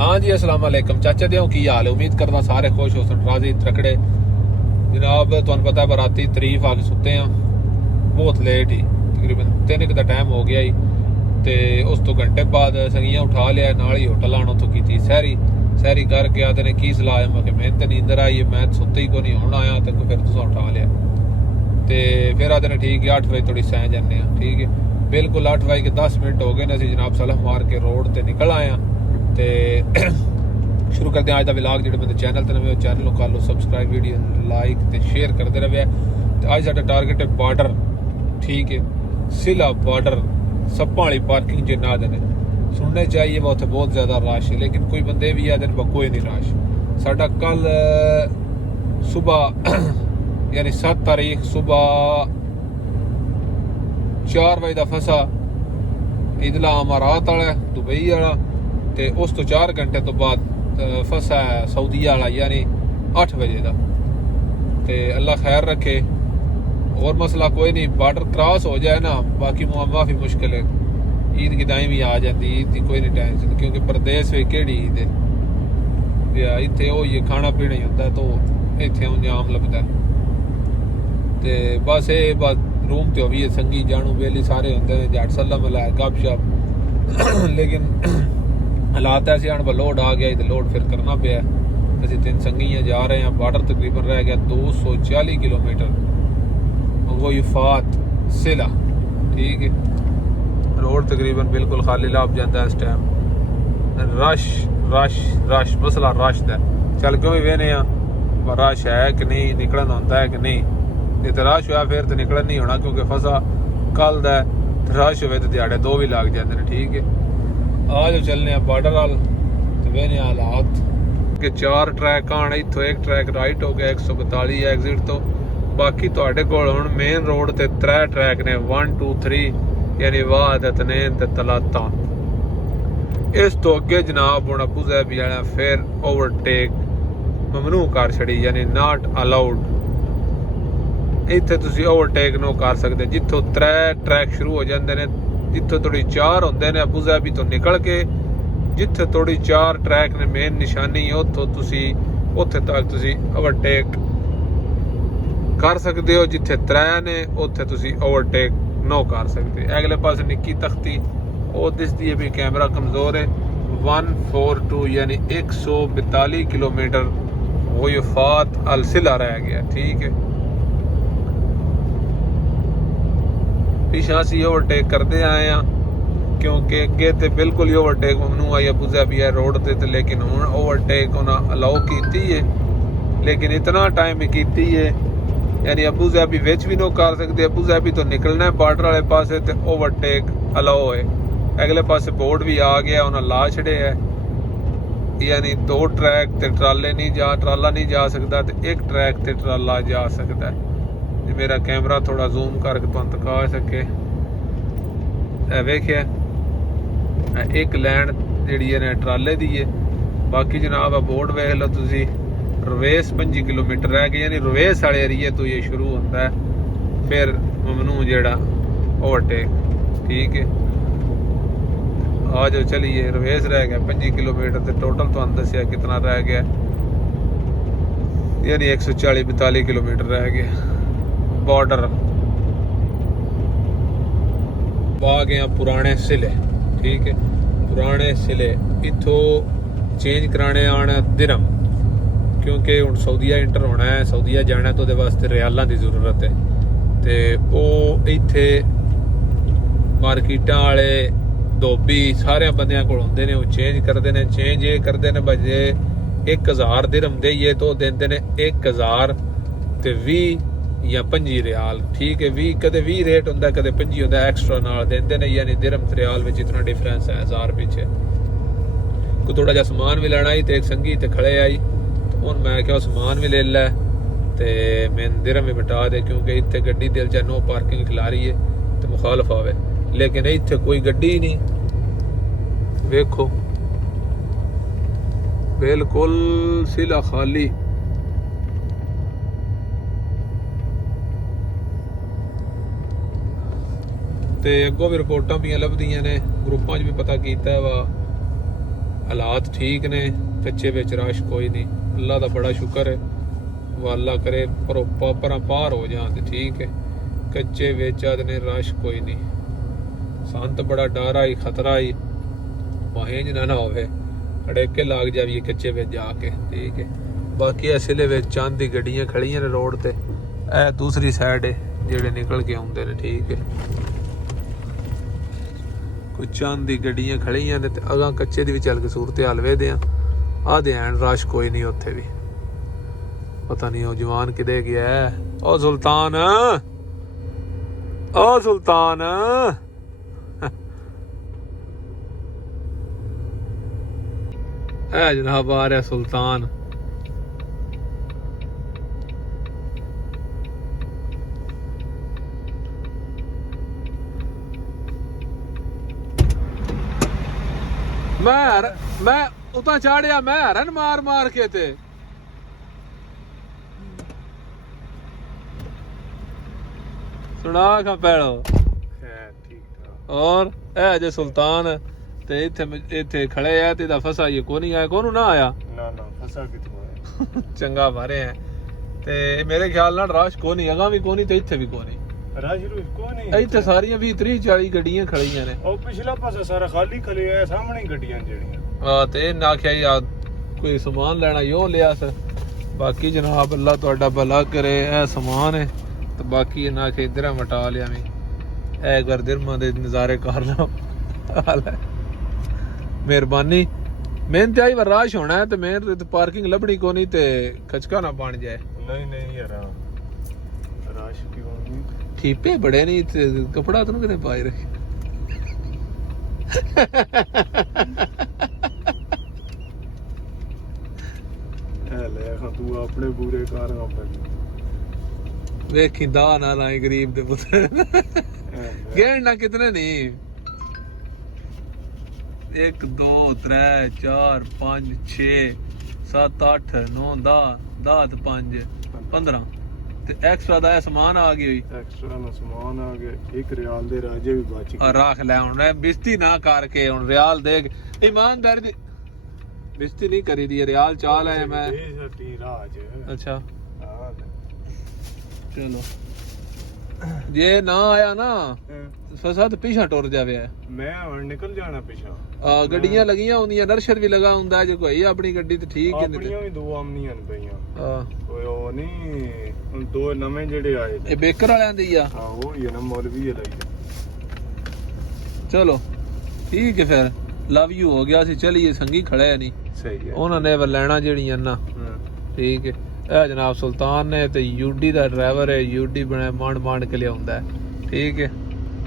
हाँ जी, अस्सलाम वालेकुम चाचा दियों की हाल है। उम्मीद करदा सारे खुश हो सन, राजी तकड़े। जनाब तुहानू पता है बराती तरीफ आके सुते हैं बहुत लेट ही, तकरीबन 3 का टाइम हो गया ही। तो उस तो घंटे बाद संगियां उठा लिया, नाल ही होटल आने तो की सैरी करके आते ने की सलाह है। मैं मैंने तो नींदर आई है, मैं सुते ही को नहीं होना आया तो फिर तुसा उठा लिया। तो फिर आते ने ठीक है 8 बजे थोड़ी सै जाने, ठीक है बिल्कुल 8 बज के 10 मिनट हो गए ने। असीं जनाब सलाह मार के रोड ते निकल आए हैं। तो शुरू करते हैं आज का विलाग। जो मेरे चैनल पर नवे चैनल को कर लो सबसक्राइब, वीडियो लाइक तो शेयर करते रहे। तो अज साडा टारगेट है बार्डर, ठीक है सिला बार्डर सप्पां वाली पार्किंग जो ना देने सुनने चाहिए वह उत्थे बहुत ज़्यादा रश है, लेकिन कोई बंदे भी आते हैं कोई नहीं रश। साडा कल सुबह यानी 7 तारीख सुबह 4 बजे का फसा इदला अमारात वाला दुबई वाला, तो उस तो 4 घंटे तो बाद फसा है सऊदीया वाला यानी 8 बजे का। तो अल्लाह खैर रखे, और मसला कोई नहीं, बार्डर क्रॉस हो जाए ना बाकी माफी मुश्किल है। ईद की दाई भी आ जाती, ईद की कोई नहीं टेंशन, क्योंकि प्रदेश में केड़ी ईद है इतने वो ये खाना पीना ही होता है, तो इतने अंजाम लगता है। तो बस ये बस रूम तो भी संगी जानू बेली सारे होंगे जट सला मिलाया गप शप लेकिन हालात ऐसे आने पर लोड आ गया तो लोड फिर करना पाया। असी 3 संगियां जा रहे हैं, बार्डर तकरीबन रह गया 240 किलोमीटर वफात सिला, ठीक है रोड तकरीबन बिल्कुल खाली लाभ जाता है इस टाइम। रश रश रश मसला रश का चल क्यों भी वेने रश है कि नहीं, निकलन होता है कि नहीं तो रश हुआ फिर तो निकलन नहीं होना, क्योंकि फसा कल दा रश हो तो दिहाड़े 2 भी लग जाते हैं, ठीक है। आज चलने बार्डर वाल तो वेने हालात के 4 ट्रैक आने, इतों एक ट्रैक राइट हो गया 142 एग्जिट तो, बाकी तुहाडे कोल हुण मेन रोड ते 3 ट्रैक ने 1 2 3 यानी वाद तनैन ते तलाता। इस तो अगे जनाब हुण अबू ज़ैबी वाला फिर ओवरटेक ममनू कर छड़ी यानी नॉट अलाउड। इत्थे तुसीं ओवरटेक नो कर सकते, जिथों 3 ट्रैक शुरू हो जाते हैं, जिथों थोड़ी 4 होंदे ने अबू ज़ैबी तो निकल के जिथे थोड़ी 4 ट्रैक ने मेन निशानी उतों तुसीं उत्थे तक तुसीं ओवरटेक कर सकते हो, जिथे 3 ने उत्थे तुसीं ओवरटेक नो कर सकते। अगले पास निक्की तख्ती वो दिसदी है भी कैमरा कमजोर है 142 यानी 142 किलोमीटर वफात अलसिला रह गया, ठीक है। पिछा सी ओवरटेक करते आए हैं, क्योंकि अगे तो बिल्कुल ही ओवरटेक ममनू आई अबू ज़ैबी है रोड ते, लेकिन हुण ओवरटेक उन्हें अलाउ की है, लेकिन इतना टाइम ही की है यानी अबू ज़ैबी विच भी नो कर सकते। अबू ज़ैबी तो निकलना है बार्डर वाले पासे तो ओवरटेक अलाउ है। अगले पासे बोर्ड भी आ गया उन्हें ला छड़े है, यानी 2 ट्रैक ते ट्राला नहीं जा सकता, तो 1 ट्रैक ते ट्राला जा सकता है। जे मेरा कैमरा थोड़ा जूम करके तुहानू दिखा सके, वेखिया एक लैन जिहड़ी है ट्राले दी है। बाकी जनाब बोर्ड वेख लो तुसीं, रवेस 25 किलोमीटर रह गए, यानी रवेस वाले एरिए तो ये शुरू होता है फिर ममनू जेड़ा ओवरटेक, ठीक है। आज चलिए रवेस रह गया 25 किलोमीटर तो टोटल तो दसिया कितना रह गया, यानी 140-42 किलोमीटर रह गया बॉर्डर। आ गए पुराने सिले, ठीक है पुराने सिले इथों चेंज कराने आना दिरम, क्योंकि हुण सऊदीया इंटर होना है, सऊदीया जाना है तो उहदे वास्ते रियालां दी जरूरत है। तो वो इत्थे मार्केटां वाले धोबी सारे बंदियां कोल हुंदे ने, वो चेंज करते हैं। चेंज ये करते हैं बजे 1000 दिरहम देइए तो देंदे ने 1000 ते 20 या 25 रियाल, ठीक है। 20 कदे 20 रेट होंदा कदे 25 होंदा, एक्स्ट्रा नाल देंदे ने, यानी दिरहम ते रियाल विच इतना डिफरेंस है 1000 पीछे। कोई थोड़ा जिहा समान भी लेना ही तो एक संगी ते खड़े आई, तो मैं क्या समान भी ले लै तो मैंने दिरहम भी बटा दे, क्योंकि इतने गड्डी दिल चाहे नो पार्किंग खिला रही है तो मुखालफ आवे, लेकिन इतने कोई गड्डी ही नहीं। वेखो बिल्कुल सिला खाली, तो अगों भी रिपोर्टां भी लभदियां ने, ग्रुपां च भी पता किया वा हालात ठीक ने, कच्चे विच रश कोई नहीं, अल्लाह दा बड़ा शुक्र है। वाला करे पर पार हो जान ते ठीक है, कच्चे विच ने रश कोई नहीं। संत बड़ा डर आई, खतरा आई वाहेंज ना होवे, अड़ेके लाग जाइए कच्चे विच जाके, ठीक है। बाकी इसले विच चंद दी गड्डियां खड़ियां ने रोड ते, ए दूसरी साइड है जेड़े निकल के आउंदे ने, ठीक है। कोई चंद दी गड्डियां खड़ियां ने ते अगां कच्चे दी भी चल के सूरत हाल वेदे आ दे हैं, रश कोई नहीं उत्थे भी। पता नहीं वो जवान किदे गया है। ओ सुल्तान, ओ सुल्तान, है जनाब आ रहा सुल्तान। मैं उता चाड़िया, मैं हरन मार मार के थे। सुना खा पैड़ो और ए जे सुल्तान ते इथे खड़े है ते फसा ये को नहीं आया, कोनू ना आया ना ना फसा किथों आया। चंगा मारे हैं ते मेरे ख्याल नाल राश को नहीं, अगा भी को नहीं ते इथे भी को नहीं, राश रूश को नहीं। इथे सारियां 20 30 40 गड्डियां खड़ियां ने। ओ पिछला पासा सारा खाली खले है, सामने गड्डियां जेड़ियां। हां ते इन आख्या यार कोई सामान लेना यो लिया स। बाकी जनाब अल्लाह तुहाडा भला करे, ए सामान है तो बाकी इना के इधर मटा लिया मैं, ए गर्दिरमा दे नजारे कर लो। मेहरबानी, मेहनत आई वर राश होना है तो मेरे तो पार्किंग लभनी को नहीं ते खचका ना बन जाए। नहीं नहीं यार राश क्यों नहीं, ठीपे बड़े नहीं ते कपड़ा तो कितने पाए रखे। ले तू अपने पूरे कार वेखी दा ना लाए गरीब दे पुत्र गेण ना कितने नहीं, 1 2 3 4 5 6 7 8 9 10 10 5 15 ਤੇ ਐਕਸਟਰਾ ਦਾ ਸਮਾਨ ਆ ਗਈ ਹੋਈ, ਐਕਸਟਰਾ ਦਾ ਸਮਾਨ ਆ ਗਿਆ। 1 ਰਿਆਲ ਦੇ ਰਾਜੇ ਵੀ ਬਚ ਗਏ। ਰੱਖ ਲੈ ਹੁਣ ਬਿਸਤੀ ਨਾ ਕਰਕੇ, ਹੁਣ ਰਿਆਲ ਦੇ ਇਮਾਨਦਾਰੀ ਦੀ ਬਿਸਤੀ ਨਹੀਂ ਕਰੀ ਦੀ, ਰਿਆਲ ਚਾਲ ਹੈ ਮੈਂ ਰਾਜ। ਅੱਛਾ ਚਲੋ ਜੇ ਨਾ ਆਇਆ ਨਾ ਫਸਾ ਤੇ ਪਿਛਾ ਟੁਰ ਜਾਵੇ। ਮੈਂ ਹੁਣ ਨਿਕਲ ਜਾਣਾ ਪਿਛਾ, ਗੱਡੀਆਂ ਲੱਗੀਆਂ ਹੁੰਦੀਆਂ, ਨਰਸ਼ਰ ਵੀ ਲਗਾ ਹੁੰਦਾ, ਜੇ ਕੋਈ ਆਪਣੀ ਗੱਡੀ ਤੇ ਠੀਕ ਹੈ। ਆਪਣੀਆਂ ਵੀ 2 ਆਮਨੀਆਂ ਨੇ ਪਈਆਂ। ਹਾਂ ਕੋਈ ਉਹ ਨਹੀਂ, ਹੁਣ 2 ਨਵੇਂ ਜਿਹੜੇ ਆਏ ਇਹ ਬੇਕਰ ਵਾਲਿਆਂ ਦੀ ਆ। ਹਾਂ ਉਹ ਹੀ ਹੈ ਨਾ, ਮੌਲਵੀ ਹੈ ਲਈ। ਚਲੋ ਠੀਕ ਹੈ ਫਿਰ, ਲਵ ਯੂ ਹੋ ਗਿਆ ਸੀ, ਚਲੀਏ ਸੰਗੀ ਖੜੇ ਨਹੀਂ ਸਹੀ ਹੈ। ਉਹਨਾਂ ਨੇ ਲੈਣਾ ਜਿਹੜੀਆਂ ਨਾ, ਠੀਕ ਹੈ। ਇਹ ਜਨਾਬ ਸੁਲਤਾਨ ਨੇ ਤੇ ਯੂਡੀ ਦਾ ਡਰਾਈਵਰ ਹੈ, ਯੂਡੀ ਬਣਾ ਮਾਂਡ ਕੇ ਲਿਆਉਂਦਾ ਹੈ, ਠੀਕ ਹੈ।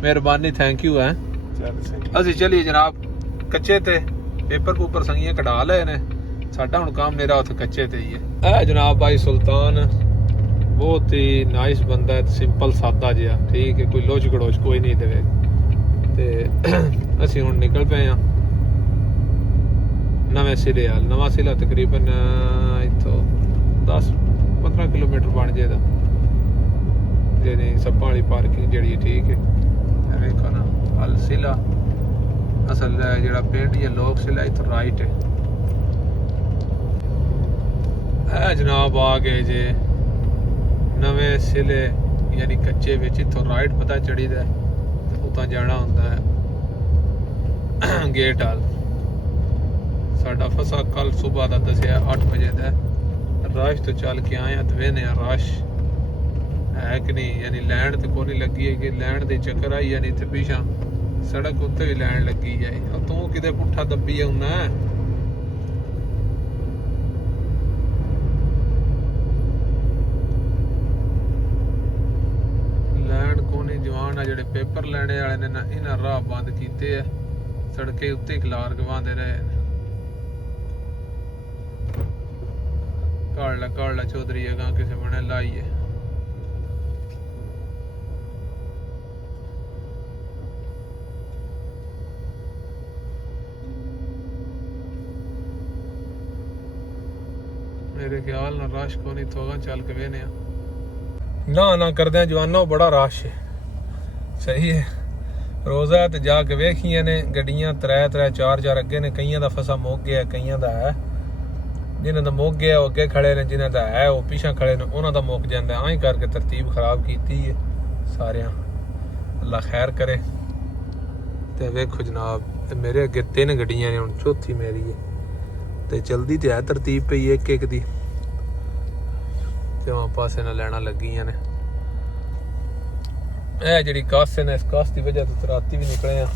ਮਿਹਰਬਾਨੀ, ਥੈਂਕ ਯੂ ਹੈ। ਚੱਲ ਸਹੀ, ਅਸੀਂ ਚਲੀਏ ਜਨਾਬ ਕੱਚੇ ਤੇ, ਪੇਪਰ ਪੂਪਰ ਸੰਗੀਆਂ ਕਢਾ ਲਏ ਨੇ, ਸਾਡਾ ਹੁਣ ਕੰਮ ਮੇਰਾ ਉੱਥੇ ਕੱਚੇ ਤੇ ਹੀ ਹੈ। ਇਹ ਜਨਾਬ ਭਾਈ ਸੁਲਤਾਨ ਬਹੁਤ ਹੀ ਨਾਈਸ ਬੰਦਾ ਹੈ, ਸਿੰਪਲ ਸਾਦਾ ਜਿਹਾ, ਠੀਕ ਹੈ, ਕੋਈ ਲੋਚ ਗੜੋਚ ਕੋਈ ਨਹੀਂ ਦੇਵੇ। ਤੇ ਅਸੀਂ ਹੁਣ ਨਿਕਲ ਪਏ ਹਾਂ ਨਵੇਂ ਸਿਰੇ ਹਾਲ। ਨਵਾਂ ਸਿਲਾ ਤਕਰੀਬਨ ਇੱਥੋਂ 10-15 ਕਿਲੋਮੀਟਰ ਬਣ ਜਾਏਗਾ, ਜਿਹੜੀ ਸੱਪਾਂ ਵਾਲੀ ਪਾਰਕਿੰਗ ਜਿਹੜੀ, ਠੀਕ ਹੈ। ਇਹ ਵੇਖੋ ਨਾ ਅਲ ਸਿਲਾ, ਅਸਲ ਜਿਹੜਾ ਪਿੰਡ ਜਾਂ ਲੋਕ ਸਿਲਾ ਇੱਥੋਂ ਰਾਈਟ ਹੈ। ਇਹ ਜਨਾਬ ਆ ਗਏ ਜੇ ਨਵੇਂ ਸਿਲੇ ਯਾਨੀ ਕੱਚੇ ਵਿੱਚ, ਇੱਥੋਂ ਰਾਈਟ ਪਤਾ ਚੜੀਦਾ, ਉਤਾਂ ਜਾਣਾ ਹੁੰਦਾ ਹੈ ਗੇਟ ਹਾਲ। ਸਾਡਾ ਫਸਾ ਕੱਲ ਸਵੇਰ ਦਾ ਦੱਸਿਆ 8 ਵਜੇ ਦਾ, ਰਾਸ਼ ਤੋਂ ਚੱਲ ਕੇ ਆਏ ਆ ਤੇ ਵੇਨੇ ਰਾਸ਼ ਹੈ ਕਿ ਨਹੀਂ, ਯਾਨੀ ਲੈਂਡ ਤੇ ਕੋਈ ਲੱਗੀ ਹੈ ਕਿ ਲੈਂਡ ਦੇ ਚੱਕਰ ਆਈ, ਯਾਨੀ ਇੱਥੇ ਪਿਛਾ ਸੜਕ ਉੱਤੇ ਵੀ ਲੈਣ ਲੱਗੀ ਹੈ। ਤੂੰ ਕਿਤੇ ਪੁੱਠਾ ਦੱਬੀ ਆਉਣਾ, ਲੈਂਡ ਕੋਨੀ ਜਵਾਨ ਆ ਜਿਹੜੇ ਪੇਪਰ ਲੈਣੇ ਵਾਲੇ ਨੇ ਨਾ, ਇਹਨਾਂ ਰਾਹ ਬੰਦ ਕੀਤੇ ਆ, ਸੜਕੇ ਉੱਤੇ ਖਿਲਾਰ ਗਵਾਉਂਦੇ ਰਹੇ ਨੇ। ਕਾੜ ਲਾ ਚੌਧਰੀ ਅਗਾ ਕਿਸੇ ਬਣੇ ਲਾਈਏ। मेरे ख्याल ना रश को नहीं तो चल के वेने ना ना करदे जवानों, बड़ा रश है, सही है। ਰੋਜ਼ਾ ਤੇ ਜਾ ਕੇ ਵੇਖੀਆਂ ਨੇ ਗੱਡੀਆਂ 3 4 ਅੱਗੇ ਨੇ, ਕਈਆਂ ਦਾ ਫਸਾ ਮੁੱਕ ਗਿਆ, ਕਈਆਂ ਦਾ ਹੈ, ਜਿਨ੍ਹਾਂ ਦਾ ਮੁੱਕ ਗਿਆ ਉਹ ਅੱਗੇ ਖੜੇ ਨੇ, ਜਿਨ੍ਹਾਂ ਦਾ ਹੈ ਉਹ ਪਿੱਛੇ ਖੜੇ ਨੇ, ਉਹਨਾਂ ਦਾ ਮੁੱਕ ਜਾਂਦਾ। ਐਂ ਕਰਕੇ ਤਰਤੀਬ ਖਰਾਬ ਕੀਤੀ ਹੈ ਸਾਰਿਆਂ। ਅੱਲਾ ਖੈਰ ਕਰੇ। ਤੇ ਵੇਖੋ ਜਨਾਬ, ਮੇਰੇ ਅੱਗੇ 3 ਗੱਡੀਆਂ ਨੇ, ਹੁਣ ਚੌਥੀ ਮੇਰੀ ਹੈ ਤੇ ਚਲਦੀ ਤੇ ਹੈ ਤਰਤੀਬ ਪਈ ਇੱਕ ਇੱਕ ਦੀ, ਤੇ ਪਾਸੇ ਨਾਲ ਲੈਣਾ ਲੱਗੀਆਂ ਨੇ। ਇਹ ਜਿਹੜੀ ਕੱਸ ਹੈ ਨਾ, ਇਸ ਕੱਸ ਦੀ ਵਜ੍ਹਾ ਤੋਂ ਰਾਤੀ ਵੀ ਨਿਕਲੇ ਆ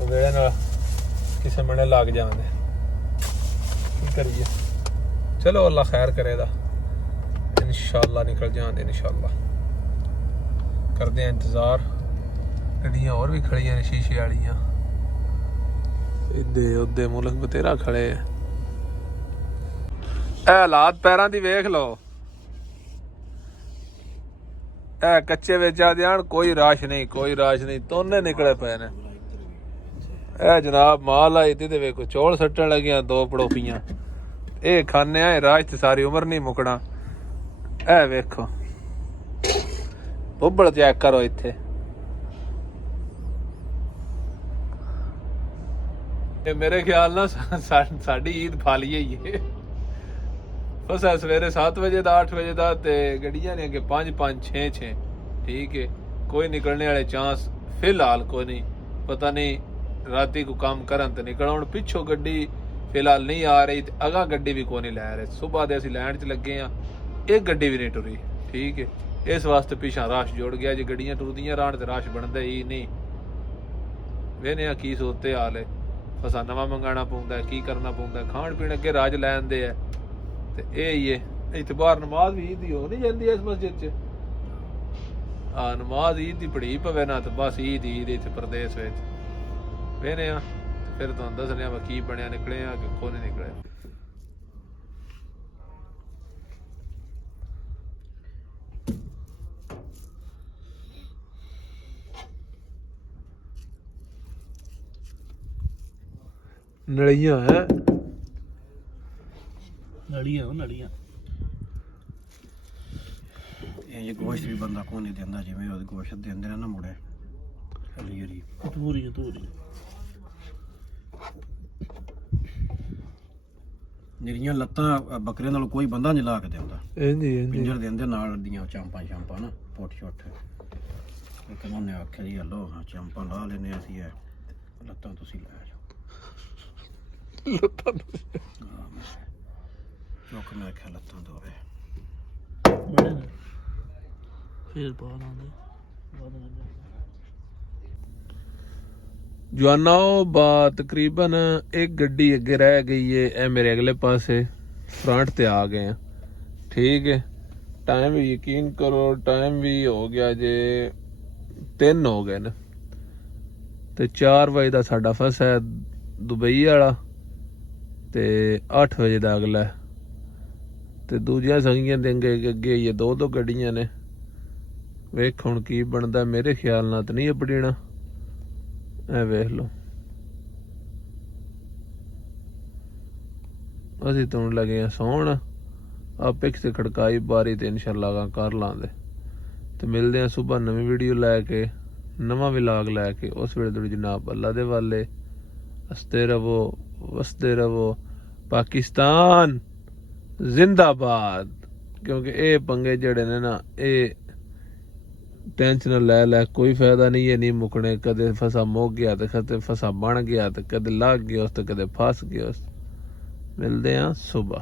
ਵੇਲੇ ਨਾਲ ਕਿਸੇ ਮਣੇ ਲੱਗ ਜਾਂਦੇ, ਕੀ ਕਰੀਏ। ਚਲੋ ਅੱਲਾ ਖੈਰ ਕਰੇਗਾ, ਇਨਸ਼ਾਅੱਲਾ ਨਿਕਲ ਜਾਂਦੇ, ਇਨਸ਼ਾਅੱਲਾ ਕਰਦੇ ਆ ਇੰਤਜ਼ਾਰ। ਗੱਡੀਆਂ ਹੋਰ ਵੀ ਖੜੀਆਂ ਨੇ ਸ਼ੀਸ਼ੇ ਵਾਲੀਆਂ, ਇੱਦੇ ਉੱਦੇ ਮੁਲਕ ਬਤੇਰਾ ਖੜੇ ਆ। ਇਹ ਹਾਲਾਤ ਪੈਰਾਂ ਦੀ ਵੇਖ ਲਓ, ਇਹ ਕੱਚੇ ਵਿੱਚ ਆ ਜਾਣ, ਕੋਈ ਰਾਸ਼ ਨਹੀਂ, ਕੋਈ ਰਾਸ਼ ਨਹੀਂ, ਤੋਨੇ ਨਿਕਲੇ ਪਏ ਨੇ। ਇਹ ਜਨਾਬ ਮਾਲ ਆਈ ਤੇ ਵੇਖੋ ਚੌਲ ਸੱਟਣ ਲੱਗੀਆਂ 2 ਪੜੋਪੀਆਂ, ਇਹ ਖਾਨੇ ਆ ਰਾਜ ਤੇ ਸਾਰੀ ਉਮਰ ਨਹੀਂ ਮੁੱਕਣਾ। ਇਹ ਵੇਖੋ ਉੱਬਲ ਚੈੱਕ ਕਰੋ ਇੱਥੇ। ਇਹ ਮੇਰੇ ਖਿਆਲ ਨਾਲ ਸਾਡੀ ਈਦ ਫਾਲੀਏ ਹੀ ਹੈ। ਬਸ ਸਵੇਰੇ 7 ਵਜੇ ਦਾ 8 ਵਜੇ ਦਾ, ਤੇ ਗੱਡੀਆਂ ਨੇ ਅੱਗੇ 5 6 ਠੀਕ ਹੈ। ਕੋਈ ਨਿਕਲਣੇ ਵਾਲੇ ਚਾਂਸ ਫਿਲਹਾਲ ਕੋਈ ਨਹੀਂ, ਪਤਾ ਨਹੀਂ ਰਾਤੀ को काम करन ਤੇ ਨਿਕਲ। ਹੁਣ ਪਿੱਛੋਂ ਗੱਡੀ ਫਿਲਹਾਲ ਨਹੀਂ ਆ ਰਹੀ ਤੇ ਅਗਾ ਗੱਡੀ ਵੀ ਕੋਈ ਨਹੀਂ ਲੈ ਰਹੇ। ਸਵੇਰ ਦੇ ਅਸੀਂ ਲੈਣ 'ਚ ਲੱਗੇ ਆ, ਇੱਕ ਗੱਡੀ ਵੀ ਨਹੀਂ ਟੁਰੀ, ਠੀਕ ਹੈ। ਇਸ ਵਾਸਤੇ ਪਿੱਛਾ ਰਸ਼ ਜੁੜ ਗਿਆ। ਜੇ ਗੱਡੀਆਂ ਟੁਰਦੀਆਂ ਰਹਿਣ ਤੇ ਰਸ਼ ਬਣਦਾ ਹੀ ਨਹੀਂ। ਵੇਨੇ ਆ ਕੀ ਸੋਤੇ ਹਾਲ ਹੈ, ਫਸਾ ਨਵਾਂ ਮੰਗਾਣਾ ਪਉਂਦਾ, ਕੀ ਕਰਨਾ ਪਉਂਦਾ। ਖਾਣ ਪੀਣ ਅੱਗੇ ਰਾਜ ਲੈਂਦੇ ਆ ਤੇ ਇਹ ਹੀ ਹੈ। ਇੱਥੇ ਬਾਹਰ ਨਮਾਜ਼ ਵੀ ਈਦ ਦੀ ਹੋ ਨਹੀਂ ਜਾਂਦੀ ਇਸ ਮਸਜਿਦ 'ਚ। ਨਮਾਜ਼ ਈਦ ਦੀ ਪੜ੍ਹੀ ਪਵੇ ਨਾ ਤੇ ਬਸ ਈਦ ਇੱਥੇ ਪ੍ਰਦੇਸ਼ ਵਿੱਚ ਵੇਨੇ ਆ। ਫਿਰ ਤੁਹਾਨੂੰ ਦੱਸਣੇ ਆ ਕੀ ਬਣਿਆ, ਨਿਕਲੇ ਆ ਕਿ ਕੋਈ ਨਹੀਂ ਨਿਕਲਿਆ। ਨਲੀਆਂ ਹੈ, ਨਲੀਆਂ ਇਹ ਗੋਸ਼ਤ ਵੀ ਬੰਦਾ ਕੋਈ ਨਹੀਂ ਦਿੰਦਾ, ਜਿਵੇਂ ਉਹ ਗੋਸ਼ਤ ਦਿੰਦੇ ਨੇ ਨਾ ਮੁੜੇ ਹਲੀ ਧੂਰੀ ਨਿਰੀਆਂ ਲੱਤਾਂ ਬੱਕਰੀਆਂ ਨਾਲ ਕੋਈ ਬੰਦਾ ਨਹੀਂ ਲਾ ਕੇ ਦਿੰਦਾ। ਪਿੰਜਰ ਦਿੰਦੇ ਨਾਲ ਦੀਆਂ ਚਾਂਪਾਂ ਨਾ ਪੁੱਟ ਛੁੱਟ। ਲੇਕਿਨ ਉਹਨੇ ਆਖਿਆ ਜੀ ਹਲੋ ਹਾਂ ਚਾਂਪਾਂ ਲਾ ਲੈਨੇ ਅਸੀਂ, ਇਹ ਲੱਤਾਂ ਤੁਸੀਂ ਲੈ ਜਾਓ। ਚੁੱਕ ਮੈਂ ਆਖਿਆ ਲੱਤਾਂ ਦੋਵੇ ਫਿਰ ਬਾਹਰ ਆਉਂਦੇ। ਜਵਾਨੋ ਬਾ ਤਕਰੀਬਨ ਇੱਕ ਗੱਡੀ ਅੱਗੇ ਰਹਿ ਗਈ ਹੈ। ਇਹ ਮੇਰੇ ਅਗਲੇ ਪਾਸੇ ਫਰੰਟ ਤੇ ਆ ਗਏ ਆ, ਠੀਕ ਹੈ। ਟਾਈਮ ਵੀ ਯਕੀਨ ਕਰੋ, ਟਾਈਮ ਵੀ ਹੋ ਗਿਆ ਜੇ 3 ਹੋ ਗਏ ਨੇ ਤੇ 4 ਵਜੇ ਦਾ ਸਾਡਾ ਫਸ ਹੈ ਦੁਬਈ ਵਾਲਾ ਤੇ 8 ਵਜੇ ਦਾ ਅਗਲਾ ਤੇ ਦੂਜੀਆਂ ਸੰਗੀਆਂ ਦੇ ਅੱਗੇ ਇਹ 2 ਗੱਡੀਆਂ ਨੇ। ਵੇਖ ਹੁਣ ਕੀ ਬਣਦਾ। ਮੇਰੇ ਖਿਆਲ ਨਾਲ ਤਾਂ ਨਹੀਂ ਅਪੜੀਣਾ। ਇਹ ਵੇਖ ਲਓ, ਅਸੀਂ ਤਾਂ ਹੁਣ ਲੱਗੇ ਆ ਸੌਣ। ਆ ਪਿਕ ਤੇ ਖੜਕਾਈ ਬਾਰੀ ਤੇ ਇਨਸ਼ਾਅੱਲਾ ਕਰ ਲਾਂਦੇ ਤੇ ਮਿਲਦੇ ਆ ਸੁਬਹ ਨਵੀਂ ਵੀਡੀਓ ਲੈ ਕੇ, ਨਵਾਂ ਵਿਲਾਗ ਲੈ ਕੇ। ਉਸ ਵੇਲੇ ਤੋਂ ਜਨਾਬ ਅੱਲਾ ਦੇ ਵਾਲੇ ਹੱਸਦੇ ਰਵੋ, ਵਸਦੇ ਰਵੋ। ਪਾਕਿਸਤਾਨ ਜ਼ਿੰਦਾਬਾਦ। ਕਿਉਂਕਿ ਇਹ ਪੰਗੇ ਜਿਹੜੇ ਨੇ ਨਾ, ਇਹ ਟੈਨਸ਼ਨ ਲੈ ਕੋਈ ਫਾਇਦਾ ਨਹੀਂ। ਇਹ ਨਹੀਂ ਮੁੱਕਣੇ। ਕਦੇ ਫਸਾ ਮੁੱਕ ਗਿਆ ਤੇ ਕਦੇ ਫਸਾ ਬਣ ਗਿਆ ਤੇ ਕਦੇ ਲੱਗ ਗਿਆ ਉਸ ਤੇ ਕਦੇ ਫਸ ਗਿਆ ਉਸ। ਮਿਲਦੇ ਆ ਸੁਬਹ।